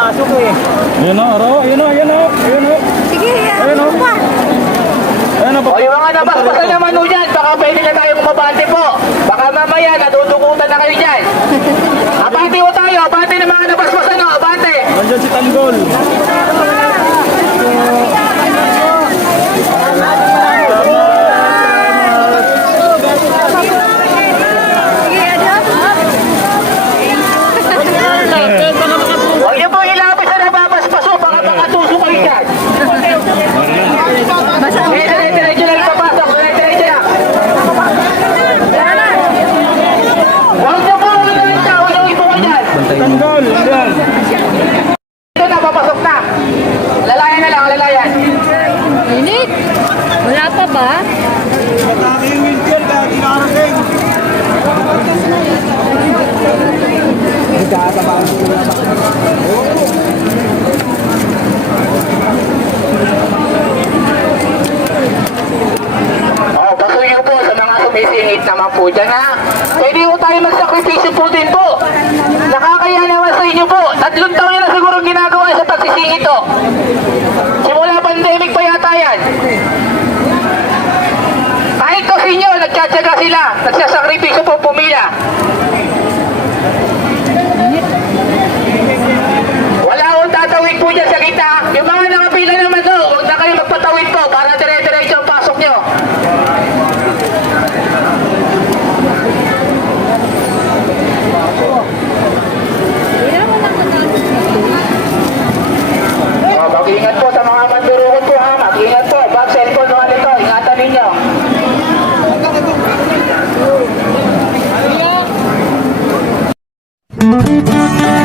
pasok eh. Ayun o, Aro. Ayun o, ayun o. Ayun o. Sige, Ayun o. Ayun o. O yung mga nabasbasan naman ho dyan, baka pwede na tayo kumabante po. Baka mamaya natutukutan na kayo dyan. Abante ho tayo, abante ng mga nabasbasan ho, abante. Nandiyan si Tanggol. Huwag niyo po ilapis na nababasbas ho, baka makatuso kayo dyan. Diretso lang papasok, diretso lang. Huwag niyo po ulit, huwag niyo ipo dyan. Tanggol. Ayan. Ito na, papasok na. Lalayan na lang, lalayan. Init. Wala pa ba? Oh, pasuyo po sa mga sumisingit naman po dyan ha. Pwede po tayo magsakripisyo po din po. Nakakaya naman sa inyo po. 3 taon nyo na siguro ginagawa sa pagsisingit to. Simula pandemic pa yata yan. Kahit ko sa inyo, nagtsatsaga sila. Nagsasakripisyo po pumila. Wala akong tatawid po dyan sa gitna. Yung mga nakapila naman do, huwag na kayo magpatawid po para dire-diretso ang pasok nyo. Oh, mag-ingat po sa mga mandurukot po ha. Mag-ingat po. Bag, cellphone, mga nito. Ingatan ninyo. Thank you.